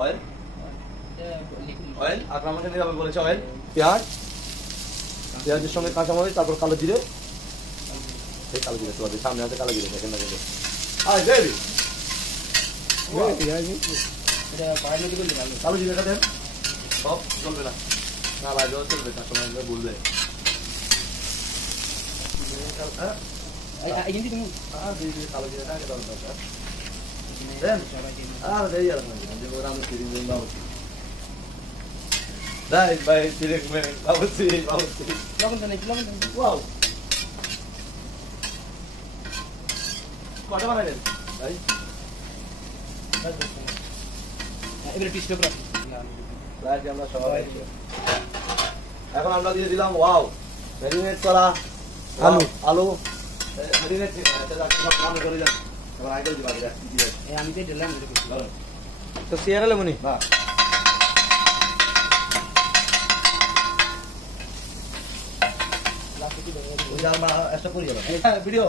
Oil oil আপনার আমাকে নিরাপদ বলেছে অয়েল পেঁয়াজ পেঁয়াজের সঙ্গে কাঁচামরিচ তারপর কালো জিরে এই কালো জিরে তোমাদের সামনে আছে কালো জিরে দেখেন না কিন্তু কালো জিরেটা দেন সব চলবে না না লাগেও চলবে কাস্টমার বলবে কালো জিরেটা আগে দরকার Dai, vai, direct me. Vamos sim, vamos sim. Logo também, logo também. Uau. Quanto vai, Dai. এবারে পিসটা পুরো লাইট আমরা সবাই এখন আমরা দিয়ে দিলাম ওয়াও ম্যারিনেট করা আলু আলু ম্যারিনেট এটা সব কাম করে যান এবার আগে দিবা দিবা আমি তো দিলাম তো সিয়ারা লেমনি না Ujama esta por ela. Video.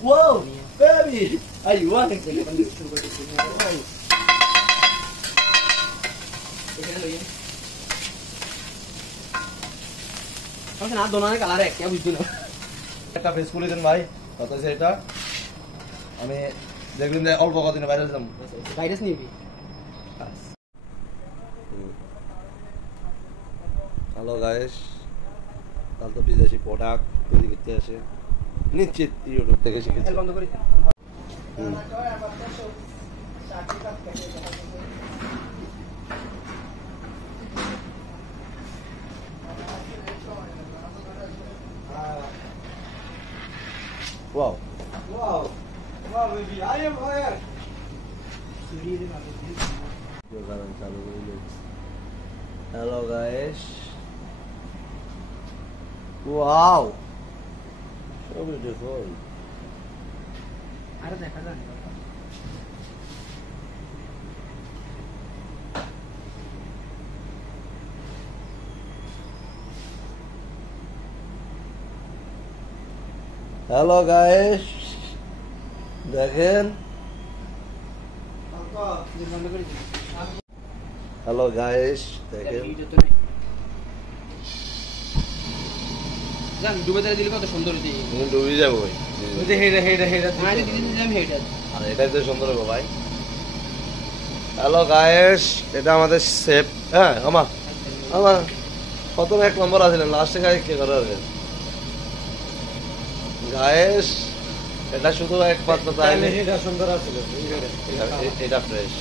Wow, baby. Aí, uau. কারণ না দোনানে কালার এক क्या বুঝছো না একটা ফেস খুলে দেন ভাই কত আছে এটা আমি দেখবেন যে অল্প কদিনে বাইরে যাব ভাইরাস নিবি হ্যালো গাইস কাল তো বিদেশি প্রোডাক্ট তৈরি করতে আসে নিশ্চিত ইউটিউব থেকে শিখেছি বন্ধ করি Wow. Wow. Wow, baby. I am here. Hello guys. Wow. So beautiful. আরে দেখা যায় Hello guys. দেখেন Hello guys. দেখেন জান ডুবে দিলে দিলে কত সুন্দর হইছে তুমি ডুবে যাবো ভাই ওই যে হেডা হেডা হেডা মারি দিলাম হেডা আর এটাই তো সুন্দর হবে ভাই হ্যালো গাইস এটা আমাদের শেফ হ্যাঁ আমার প্রথম এক নম্বর আছে লাস্টে গায়ে কে করার গাইস এটা শুধু একমাত্র তাই এটা সুন্দর আছে এটা ফ্রেশ